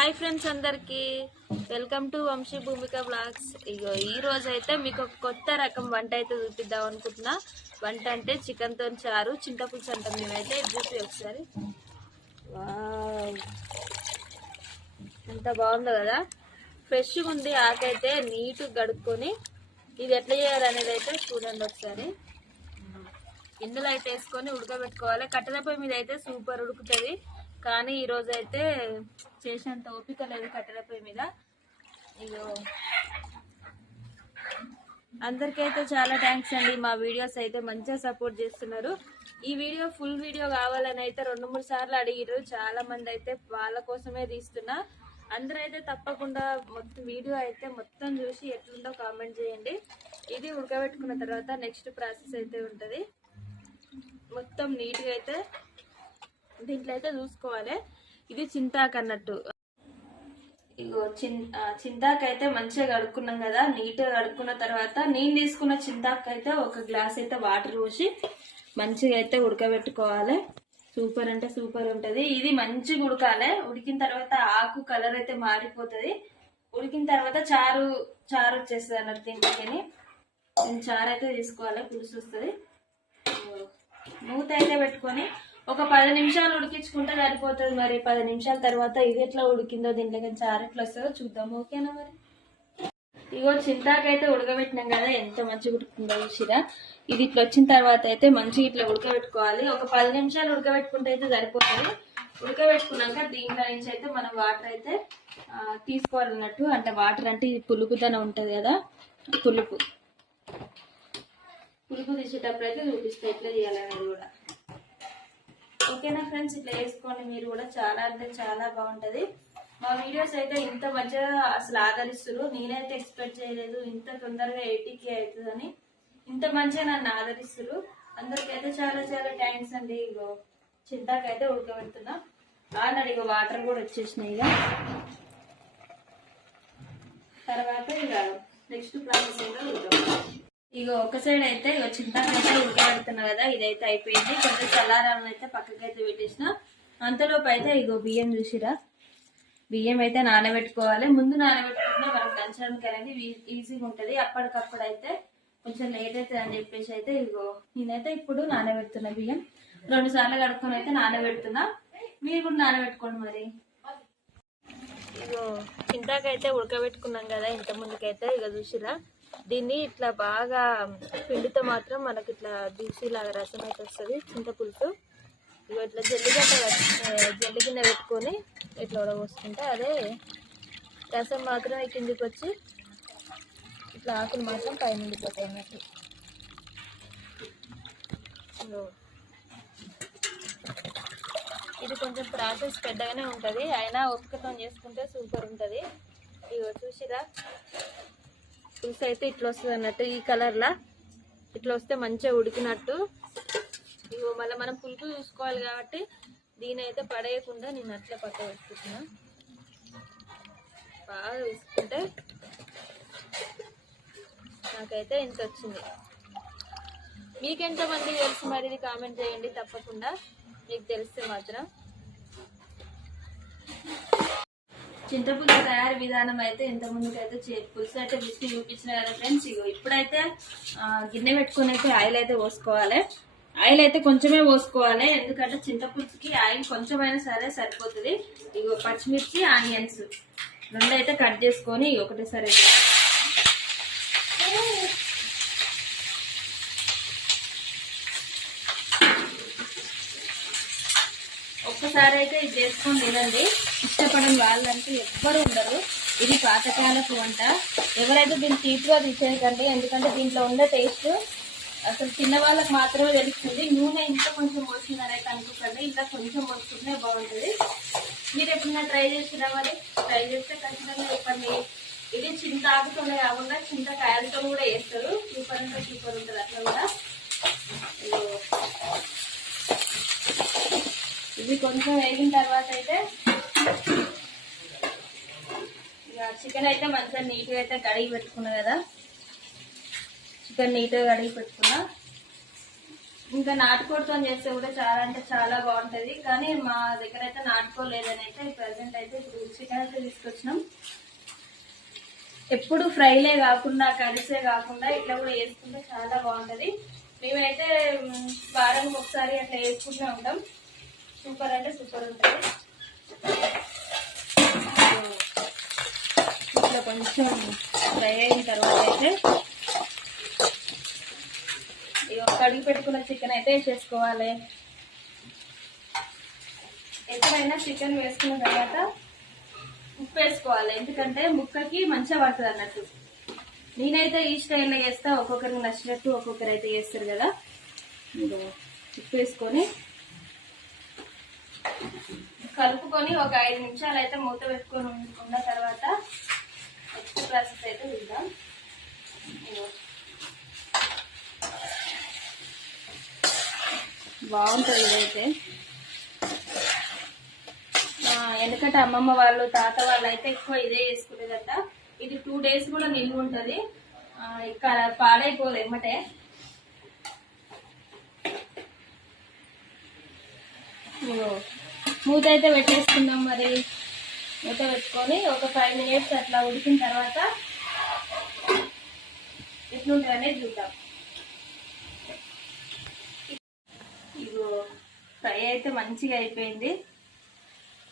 Hi friends అందరికి. Welcome to Vamshi Bhoomika blogs ఇగో ఈ రోజు అయితే మీకు ఒక కొత్త రకం వంట అయితే చూపిద్దాం అనుకుంటున్నా. వంట అంటే చికెన్తో చారు చింతపులుసు అంటాం మేమైతే. ఇది చూపి ఒకసారి. వావ్. ఎంత బాగుందో కదా. ఫ్రెష్గా ఉంది ఆకైతే నీట్గా గడుక్కొని ఇది ఎట్లా చేయాలనేది అయితే చూడండి ఒకసారి. ఇందులో అయితే వేసుకొని ఉడకబెట్టుకోవాలి. కట్టెల పొయ్యి మీద అయితే సూపర్ ఉడుకుతుంది. కానీ ఈరోజు అయితే చేసేంత ఓపిక లేదు కట్టెల పొయ్యి మీద. ఇగో. అందరికైతే చాలా థ్యాంక్స్ అండి. మా వీడియోస్ అయితే మంచిగా సపోర్ట్ చేస్తున్నారు. ఈ వీడియో ఫుల్ వీడియో కావాలని అయితే రెండు మూడు సార్లు అడిగిరు చాలా మంది అయితే వాళ్ళ కోసమే తీస్తున్నా. అందరూ అయితే తప్పకుండా మొత్తం వీడియో అయితే మొత్తం చూసి ఎట్లుందో కామెంట్ చేయండి. ఇది ఉడకబెట్టుకున్న తర్వాత నెక్స్ట్ ప్రాసెస్ అయితే ఉంటుంది. మొత్తం నీట్గా అయితే దీంట్లో అయితే చూసుకోవాలి. ఇది చింతాకు అన్నట్టు. ఇగో చిన్ చింతాకు అయితే మంచిగా కడుక్కున్నాం కదా నీట్గా కడుక్కున్న తర్వాత నేను తీసుకున్న చింతాకు అయితే ఒక గ్లాస్ అయితే వాటర్ పోసి మంచిగా అయితే ఉడకబెట్టుకోవాలి. సూపర్ అంటే సూపర్ ఉంటది. ఇది మంచిగా ఉడకాలి. ఉడికిన తర్వాత ఆకు కలర్ అయితే మారిపోతుంది. ఉడికిన తర్వాత చారు చారు వచ్చేస్తుంది అన్నట్టు దీంట్లోకి నేను చారు అయితే తీసుకోవాలి. పులుసు వస్తుంది. మూత అయితే పెట్టుకొని ఒక పది నిమిషాలు ఉడికించుకుంటే సరిపోతుంది మరి. పది నిమిషాల తర్వాత ఇది ఎట్లా ఉడికిందో దీంట్లో చారు ఎట్లా వస్తుందో చూద్దాం ఓకేనా మరి? ఇగో చింతాకైతే ఉడకబెట్టినాం కదా ఎంత మంచిగా ఉడుకుందో చూసిరా? ఇది ఇట్లా వచ్చిన తర్వాత అయితే మంచిగా ఇట్లా ఉడకబెట్టుకోవాలి. ఒక పది నిమిషాలు ఉడకబెట్టుకుంటే అయితే సరిపోతుంది. ఉడకబెట్టుకున్నాక దీంట్లో నుంచి అయితే మనం వాటర్ అయితే తీసుకోవాలన్నట్టు అంటే వాటర్ అంటే ఇది పులుపుదనం ఉంటుంది కదా పులుపు. పులుపు తీసేటప్పుడు అయితే చూపిస్తే ఎట్లా చేయాలనేది కూడా. ఓకేనా ఫ్రెండ్స్? ఇట్లా వేసుకోండి మీరు కూడా చాలా అంటే చాలా బాగుంటది. మా వీడియోస్ అయితే ఇంత మంచిగా అసలు ఆదరిస్తారు నేనైతే ఎక్స్పెక్ట్ చేయలేదు. ఇంత తొందరగా ఎయిటీకి అవుతుందని ఇంత మంచిగా నన్ను ఆదరిస్తారు అందరికైతే చాలా చాలా థ్యాంక్స్ అండి. ఇగో చింతాకైతే ఉడకబెడుతున్నా ఆల్రెడీ ఇగో వాటర్ కూడా వచ్చేసినాయి ఇక తర్వాత ఇక నెక్స్ట్ ప్రాసెస్ ఏంటో చూద్దాం. ఇగో ఒక సైడ్ అయితే ఇగో చింతకాయ ఉడకబెడుతున్నా కదా ఇదైతే అయిపోయింది. కొంచెం చల్లారాలను అయితే పక్కకైతే పెట్టేసిన. అంతలోపు అయితే ఇగో బియ్యం చూసిరా. బియ్యం అయితే నానబెట్టుకోవాలి. ముందు నానబెట్టుకుంటే మనకు దంచడానికి అనేది ఈజీగా ఉంటుంది. అప్పటికప్పుడు అయితే కొంచెం లేట్ అవుతుంది అని చెప్పేసి అయితే ఇగో నేనైతే ఇప్పుడు నానబెడుతున్నా బియ్యం. రెండు సార్లు కడుక్కొని అయితే నానబెడుతున్నా. మీరు కూడా నానబెట్టుకోండి మరి. ఇగో చింతాకైతే ఉడకబెట్టుకున్నాం కదా ఇంత ముందుకైతే ఇక చూసిరా. దీన్ని ఇట్లా బాగా పిండితో మాత్రం మనకి ఇట్లా లాగా రసం అయితే వస్తుంది చింతపులుసు. ఇగో ఇట్లా జల్లిగడ్డ జల్లి కింద పెట్టుకొని ఇట్లా ఉడబోసుకుంటే అదే రసం మాత్రం కిందికి వచ్చి ఇట్లా ఆకులు మాత్రం పైన ఉండిపోతాయి అన్నట్టు ఇది కొంచెం ప్రాసెస్ పెద్దగానే ఉంటుంది అయినా ఓపికతో చేసుకుంటే సూపర్ ఉంటుంది. ఇగో చూసిరా? పులుసు అయితే ఇట్లా వస్తుంది అన్నట్టు ఈ కలర్లా. ఇట్లా వస్తే మంచిగా ఉడికినట్టు. ఇగో మళ్ళీ మనం పులుపు చూసుకోవాలి కాబట్టి దీని అయితే పడేయకుండా నేను అట్లా పక్క పెట్టుకుంటున్నా బాగా చూసుకుంటే నాకైతే ఇంత వచ్చింది మీకెంతమంది తెలుసు మరి? ఇది కామెంట్ చేయండి తప్పకుండా. మీకు తెలిస్తే మాత్రం. చింతపులుసు తయారీ విధానం అయితే ఇంత ముందుకైతే చే- పులుసు అయితే విసి చూపించిన కదా ఫ్రెండ్స్ ఇగో ఇప్పుడైతే గిన్నె పెట్టుకుని అయితే ఆయిల్ అయితే పోసుకోవాలి. ఆయిల్ అయితే కొంచెమే పోసుకోవాలి ఎందుకంటే చింతపులుసుకి ఆయిల్ కొంచెమైనా సరే సరిపోతుంది. ఇగో పచ్చిమిర్చి ఆనియన్స్ రెండు అయితే కట్ చేసుకొని ఒకటేసారి అయితే ఒక్కసారి అయితే ఇది చేసుకొని తినండి. ఇష్టపడని వాళ్ళంటూ ఎవ్వరు ఉండరు. ఇది పాతకాలపు వంట. ఎవరైతే దీన్ని తీపిగా తీసేయకండి ఎందుకంటే దీంట్లో ఉండే టేస్ట్ అసలు చిన్న వాళ్ళకి మాత్రమే తెలుస్తుంది. నూనె ఇంత కొంచెం పోసినారైతే అనుకోకండి ఇంకా కొంచెం పోసుకుంటే బాగుంటుంది. మీరు ఎప్పుడైనా ట్రై చేసినా మరి? ట్రై చేస్తే ఖచ్చితంగా చెప్పండి. ఇది చింత ఆకుతోనే కాకుండా చింతకాయలతో కూడా వేస్తారు సూపర్ అంటే సూపర్ ఉంటుంది అట్లా కూడా. ఇది కొంచెం వేగిన తర్వాత అయితే చికెన్ అయితే మంచిగా నీట్గా అయితే కడిగి పెట్టుకున్నా కదా. చికెన్ నీట్గా కడిగి పెట్టుకున్నా. ఇంకా నాటుకోడితో చేస్తే కూడా చాలా అంటే చాలా బాగుంటుంది. కానీ మా దగ్గర అయితే నాటుకోలేదని అయితే ప్రజెంట్ అయితే ఇప్పుడు చికెన్ అయితే తీసుకొచ్చినాం. ఎప్పుడు ఫ్రైలే కాకుండా కరిసే కాకుండా ఇట్లా కూడా వేసుకుంటే చాలా బాగుంటుంది. మేమైతే మ్, వారానికి ఒకసారి అట్లా వేసుకుంటూ ఉంటాం. సూపర్ అంటే సూపర్ ఉంటుంది. ఇట్లా కొంచెం ఫ్రై అయిన తర్వాత అయితే ఇక కడిగి పెట్టుకున్న చికెన్ అయితే వేసేసుకోవాలి. ఎప్పుడైనా చికెన్ వేసుకున్న తర్వాత ఉప్పు వేసుకోవాలి. ఎందుకంటే ముక్కకి మంచిగా పడుతుంది అన్నట్టు. నేనైతే ఈ స్టైల్లో చేస్తా. ఒక్కొక్కరికి నచ్చినట్టు ఒక్కొక్కరు అయితే చేస్తారు కదా. ఉప్పు వేసుకొని కలుపుకొని ఒక ఐదు నిమిషాలు అయితే మూత పెట్టుకొని ఉన్న తర్వాత నెక్స్ట్ ప్రాసెస్ అయితే చూద్దాం బాగుంటుంది ఇదైతే. ఎందుకంటే అమ్మమ్మ వాళ్ళు తాత వాళ్ళు అయితే ఎక్కువ ఇదే వేసుకునేదట ఇది టూ డేస్ కూడా నిల్వ ఉంటుంది. ఇక్కడ పాడైపోదు ఎమ్మటే మూత అయితే పెట్టేసుకుందాం మరి. మూత పెట్టుకొని ఒక ఫైవ్ మినిట్స్ అట్లా ఉడికిన తర్వాత ఎట్లుంటుందనేది చూద్దాం. ఇగో ఫ్రై అయితే మంచిగా అయిపోయింది.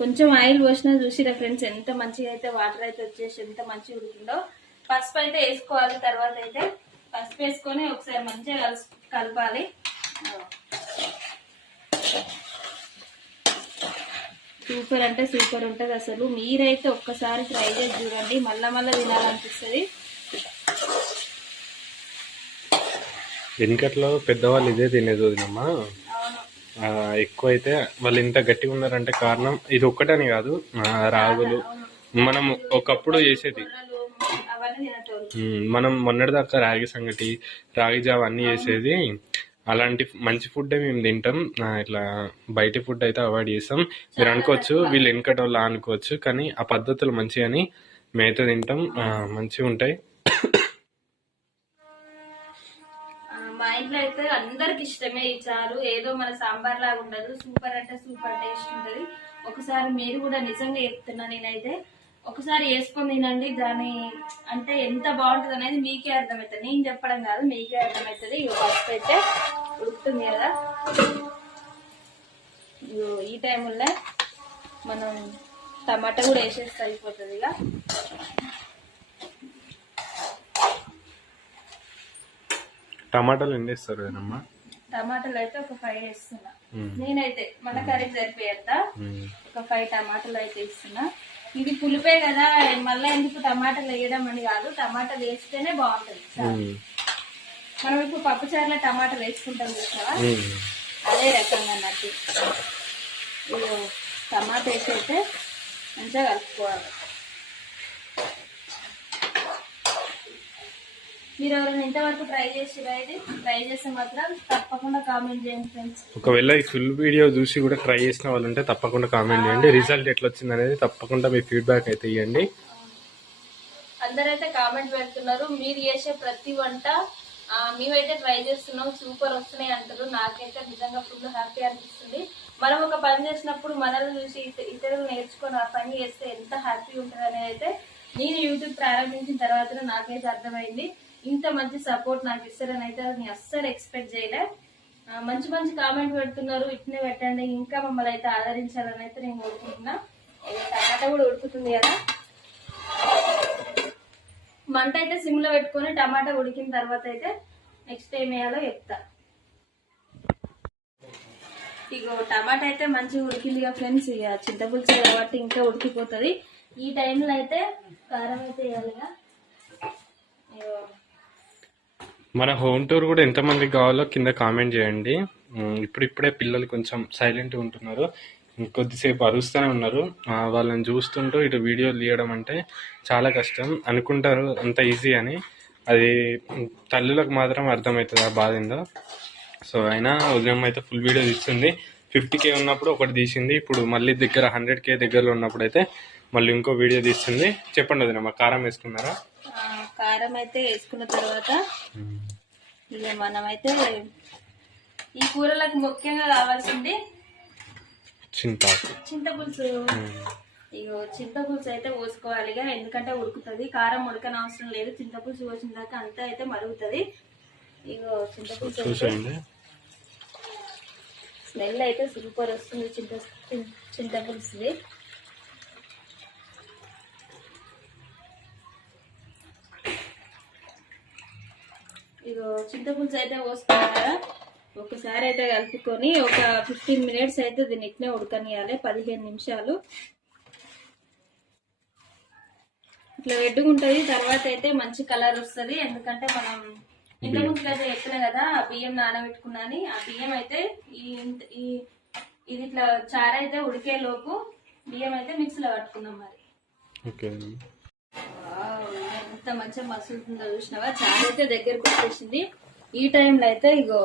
కొంచెం ఆయిల్ పోసినా చూసిరా ఫ్రెండ్స్ ఎంత మంచిగా అయితే వాటర్ అయితే వచ్చేసి ఎంత మంచిగా ఉడికిందో. పసుపు అయితే వేసుకోవాలి తర్వాత అయితే పసుపు వేసుకొని ఒకసారి మంచిగా కలుసు కలపాలి. సూపర్ అంటే సూపర్ ఉంటుంది అసలు. మీరైతే ఒక్కసారి ట్రై చేసి చూడండి. మళ్ళా మళ్ళీ తినాలనిపిస్తుంది. వెనకట్లో పెద్దవాళ్ళు ఇదే తినేది వదినమ్మా. ఎక్కువ అయితే వాళ్ళు ఇంత గట్టిగా ఉన్నారంటే కారణం ఇది ఒక్కటని కాదు. రాగులు. మనం ఒకప్పుడు చేసేది. మనం మొన్నటిదాకా రాగి సంగటి రాగి జావ అన్ని చేసేది. అలాంటి మంచి ఫుడ్ మేము తింటాం. ఇట్లా బయట ఫుడ్ అయితే అవాయిడ్ చేస్తాం. మీరు అనుకోవచ్చు వీళ్ళు వెనకటి వాళ్ళు అనుకోవచ్చు కానీ ఆ పద్ధతులు మంచిగాని మేమైతే తింటాం. మంచిగా ఉంటాయి. మా ఇంట్లో అయితే అందరికి ఇష్టమే ఇచ్చారు ఏదో మన సాంబార్ లాగా ఉండదు. సూపర్ అంటే సూపర్ టేస్ట్ ఉంటది. ఒకసారి మీరు కూడా నిజంగా చెప్తున్నా నేనైతే. ఒకసారి వేసుకొని తినండి. దాని అంటే ఎంత బాగుంటుంది అనేది మీకే అర్థమవుతుంది. నేను చెప్పడం కాదు మీకే అర్థమవుతుంది. ఇగో ఫస్ట్ అయితే ఉడుకుతుంది కదా. ఈ టైంలో మనం టమాటా కూడా వేసేస్తే అయిపోతుంది ఇక. టమాటాలు ఎన్ని వేస్తారు టమాటాలు అయితే ఒక ఫైవ్ వేస్తున్నా. నేనైతే మన కర్రీకి సరిపోయేంత ఉమ్. ఒక ఫైవ్ టమాటాలు అయితే ఇస్తున్నా ఇది పులిపే కదా మళ్ళీ ఎందుకు టమాటాలు వేయడం అని కాదు టమాటాలు వేస్తేనే బాగుంటుంది. మనం ఇప్పుడు పప్పు చారులో టమాటాలు వేసుకుంటాం చూసావా. అదే రకంగా అన్నట్టు టమాటా వేసి అయితే మంచిగా కలుపుకోవాలి. మీరు ఎవరైనా ఇంతవరకు ట్రై చేసిరా ఇది ట్రై చేస్తే మాత్రం తప్పకుండా కామెంట్ చేయండి ఫ్రెండ్స్. ఒకవేళ ఈ ఫుల్ వీడియో చూసి కూడా ట్రై చేసిన వాళ్ళు ఉంటే తప్పకుండా కామెంట్ చేయండి. రిజల్ట్ ఎట్లా వచ్చింది అనేది తప్పకుండా మీ ఫీడ్బ్యాక్ అయితే ఇవ్వండి. అందరైతే కామెంట్ పెడుతున్నారు. మీరు చేసే ప్రతి వంట మేమైతే ట్రై చేస్తున్నాం. సూపర్ వస్తున్నాయి అంటారు. నాకైతే నిజంగా ఫుల్ హ్యాపీ అనిపిస్తుంది. మనం ఒక పని చేసినప్పుడు మనల్ని చూసి ఇత- ఇతరులు నేర్చుకొని ఆ పని చేస్తే ఎంత హ్యాపీ ఉంటుంది అనేది అయితే నేను యూట్యూబ్ ప్రారంభించిన తర్వాత నాకైతే అర్థమైంది. ఇంత మంచి సపోర్ట్ నాకు ఇస్తారని అయితే నేను అస్సలు ఎక్స్పెక్ట్ చేయలే. మంచి మంచి కామెంట్ పెడుతున్నారు ఇట్నే పెట్టండి ఇంకా మమ్మల్ని అయితే ఆదరించాలని అయితే నేను కోరుకుంటున్నా. టమాటా కూడా ఉడుకుతుంది కదా. మంట అయితే సిమ్లో పెట్టుకొని టమాటా ఉడికిన తర్వాత అయితే నెక్స్ట్ ఏం వేయాలో చెప్తా. ఇగో టమాటా అయితే మంచిగా ఉడికింది కదా ఫ్రెండ్స్ ఇక చింతపులుసు కాబట్టి ఇంకా ఉడికిపోతుంది. ఈ టైంలో అయితే కారం అయితే వేయాలిగా. ఇగో మన హోమ్ టూర్ కూడా ఎంతమందికి కావాలో కింద కామెంట్ చేయండి. ఇప్పుడిప్పుడే పిల్లలు కొంచెం సైలెంట్గా ఉంటున్నారు. కొద్దిసేపు అరుస్తూనే ఉన్నారు. వాళ్ళని చూస్తుంటూ ఇటు వీడియోలు తీయడం అంటే చాలా కష్టం. అనుకుంటారు అంత ఈజీ అని. అది తల్లులకు మాత్రం అర్థమవుతుంది ఆ బాధ ఏందో. సో అయినా ఉదయం అయితే ఫుల్ వీడియో తీస్తుంది. ఫిఫ్టీ కే ఉన్నప్పుడు ఒకటి తీసింది. ఇప్పుడు మళ్ళీ దగ్గర హండ్రెడ్ కే దగ్గరలో ఉన్నప్పుడు అయితే మళ్ళీ ఇంకో వీడియో తీస్తుంది. చెప్పండి వదిన మా కారం వేసుకున్నారా? కారం అయితే వేసుకున్న తర్వాత ఇక మనమైతే ఈ కూరలకు ముఖ్యంగా కావాల్సింది చింతాకు. చింతపులుసు. ఇగో చింతపులుసు అయితే పోసుకోవాలి ఎందుకంటే ఉడుకుతుంది. కారం ఉడకని అవసరం లేదు. చింతపులుసు పోసిన దాకా అంతా అయితే మరుగుతుంది. ఇగో చింతపులుసు స్మెల్ అయితే సూపర్ వస్తుంది చింత చింతపులుసుది. ఇగో చింతపులుసు అయితే పోసుకున్నాం కదా ఒకసారి అయితే కలుపుకొని ఒక ఫిఫ్టీన్ మినిట్స్ అయితే దీన్ని ఇట్నే ఉడకనియాలి పదిహేను నిమిషాలు. ఇట్లా ఉంటుంది తర్వాత అయితే మంచి కలర్ వస్తుంది. ఎందుకంటే మనం ఇంతకుముందు అయితే చెప్పిన కదా ఆ బియ్యం నానబెట్టుకున్నాని ఆ బియ్యం అయితే ఈ ఇది ఇట్లా చార అయితే ఉడికే లోపు బియ్యం అయితే మిక్సీలో పట్టుకుందాం మరి. ఓకే ఎంత మంచిగా మసులుతుందో చూసినావా? చార అయితే దగ్గరకు వచ్చేసింది. ఈ టైంలో అయితే ఇగో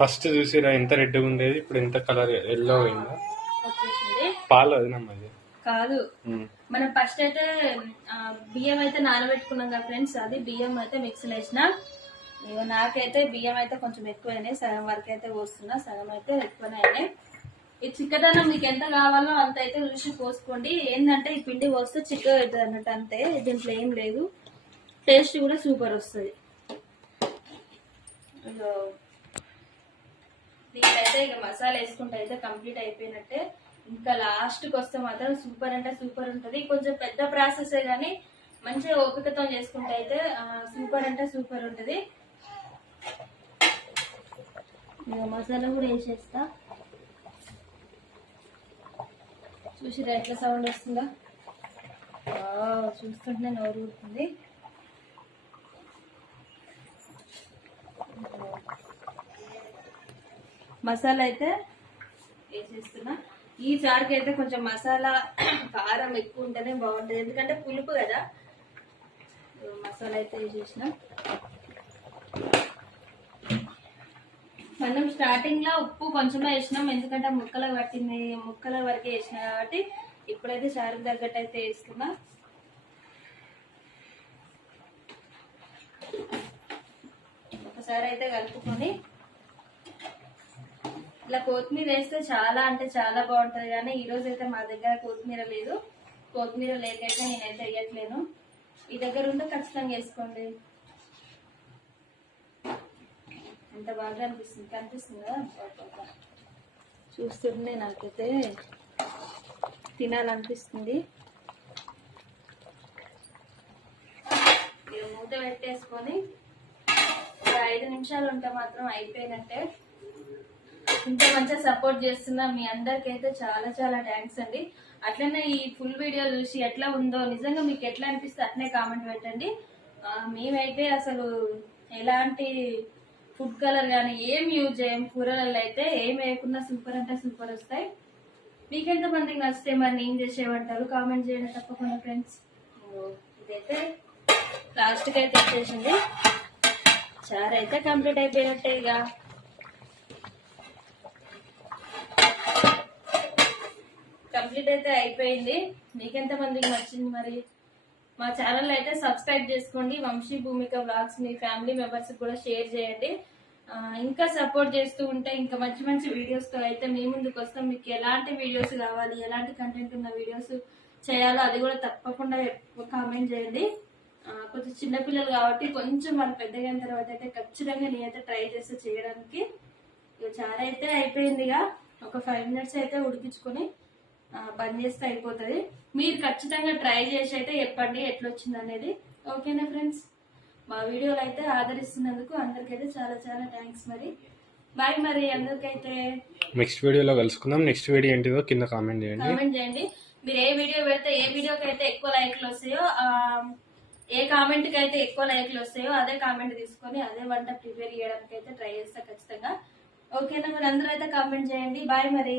ఫస్ట్ చూసిరా ఎంత రెడ్గా ఉండేది ఇప్పుడు ఎంత కలర్ ఎల్లో అయిందో. వచ్చేసింది. పాలు అదినమ్మా ఇది. కాదు. మనం ఫస్ట్ అయితే బియ్యం అయితే నానబెట్టుకున్నాం కదా ఫ్రెండ్స్ అది బియ్యం అయితే మిక్సీలో వేసిన. ఇగో నాకైతే బియ్యం అయితే కొంచెం ఎక్కువైనాయి సగం వరకు అయితే పోస్తున్నా సగం అయితే ఎక్కువనే అయినాయి. ఈ చిక్కదనం మీకు ఎంత కావాలో అంత అయితే చూసి పోసుకోండి. ఏంటంటే ఈ పిండి పోస్తే చిక్కగా అవుతుంది అన్నట్టు అంతే దీంట్లో ఏం లేదు. టేస్ట్ కూడా సూపర్ వస్తుంది. దీనికైతే ఇక మసాలా వేసుకుంటే అయితే కంప్లీట్ అయిపోయినట్టే. ఇంకా లాస్ట్కి వస్తే మాత్రం సూపర్ అంటే సూపర్ ఉంటుంది. కొంచెం పెద్ద ప్రాసెస్ కానీ మంచిగా ఓపికతో చేసుకుంటే అయితే సూపర్ అంటే సూపర్ ఉంటుంది. ఇక మసాలా కూడా వేసేస్తా. చూసిరా ఎట్లా సౌండ్ వస్తుందా? చూస్తుంటే నోరు ఊరుతుంది. మసాలా అయితే వేసేస్తున్నా. ఈ చారుకి అయితే కొంచెం మసాలా కారం ఎక్కువ ఉంటేనే బాగుంటుంది. ఎందుకంటే పులుపు కదా. మసాలా అయితే వేసేసిన. మనం స్టార్టింగ్లో ఉప్పు కొంచెమే వేసినాం. ఎందుకంటే ముక్కలు పట్టింది ముక్కల వరకే వేసిన కాబట్టి ఇప్పుడైతే చారుకు తగ్గట్టు అయితే వేస్తున్నా. ఒకసారి అయితే కలుపుకొని ఇలా కొత్తిమీర వేస్తే చాలా అంటే చాలా బాగుంటది కానీ ఈ రోజు అయితే మా దగ్గర కొత్తిమీర లేదు. కొత్తిమీర లేకైతే నేనైతే వేయట్లేను. ఈ దగ్గర ఉంటే ఖచ్చితంగా వేసుకోండి. ఎంత బాగా అనిపిస్తుంది. కనిపిస్తుంది. చూస్తుంటే నాకైతే తినాలనిపిస్తుంది. మూత పెట్టేసుకొని ఒక ఐదు నిమిషాలు ఉంటే మాత్రం అయిపోయినట్టే. ఇంత మంచిగా సపోర్ట్ చేస్తున్న మీ అందరికైతే అయితే చాలా చాలా థ్యాంక్స్ అండి. అట్లనే ఈ ఫుల్ వీడియో చూసి ఎట్లా ఉందో నిజంగా మీకు ఎట్లా అనిపిస్తే అట్లనే కామెంట్ పెట్టండి. మేమైతే అసలు ఎలాంటి ఫుడ్ కలర్ కానీ ఏం యూజ్ చేయం కూరలలో అయితే ఏం వేయకుండా సూపర్ అంటే సూపర్ వస్తాయి. మీకు ఎంత మందికి నచ్చితే మరి నేను చేసేవంటారు? కామెంట్ చేయండి తప్పకుండా ఫ్రెండ్స్ ఇదైతే లాస్ట్కి అయితే వచ్చేసింది చారు అయితే కంప్లీట్ అయిపోయినట్టే ఇక. కంప్లీట్ అయితే అయిపోయింది. మీకెంత మందికి నచ్చింది మరి? మా ఛానల్ అయితే సబ్స్క్రైబ్ చేసుకోండి. వంశీ భూమిక బ్లాగ్స్ మీ ఫ్యామిలీ మెంబర్స్ కూడా షేర్ చేయండి. ఇంకా సపోర్ట్ చేస్తూ ఉంటే ఇంకా మంచి మంచి వీడియోస్తో అయితే మీ ముందుకు వస్తాం. మీకు ఎలాంటి వీడియోస్ కావాలి ఎలాంటి కంటెంట్ ఉన్న వీడియోస్ చేయాలో అది కూడా తప్పకుండా కామెంట్ చేయండి. కొంచెం చిన్నపిల్లలు కాబట్టి కొంచెం వాళ్ళు పెద్దగా అయిన తర్వాత అయితే ఖచ్చితంగా నేనైతే ట్రై చేస్తే చేయడానికి. ఇక చారు అయితే అయిపోయింది ఇక. ఒక ఫైవ్ మినిట్స్ అయితే ఉడికించుకొని బంద్ చేస్తే అయిపోతుంది. మీరు ఖచ్చితంగా ట్రై చేసి అయితే చెప్పండి ఎట్లా వచ్చింది అనేది ఓకేనా ఫ్రెండ్స్? మా వీడియోలు అయితే ఆదరిస్తున్నందుకు అందరికైతే చాలా చాలా థ్యాంక్స్ మరి. బాయ్ మరి అందరికైతే. నెక్స్ట్ వీడియోలో కలుసుకుందాం. నెక్స్ట్ వీడియో ఏంటిదో కింద కామెంట్ చేయండి. కామెంట్ చేయండి. మీరు ఏ వీడియో పెడితే ఏ వీడియోకి అయితే ఎక్కువ లైక్లు వస్తాయో ఏ కామెంట్కి అయితే ఎక్కువ లైక్లు వస్తాయో అదే కామెంట్ తీసుకొని అదే వంట ప్రిపేర్ చేయడానికి అయితే ట్రై చేస్తా ఖచ్చితంగా. ఓకేనా మరి? అందరూ అయితే కామెంట్ చేయండి. బాయ్ మరి.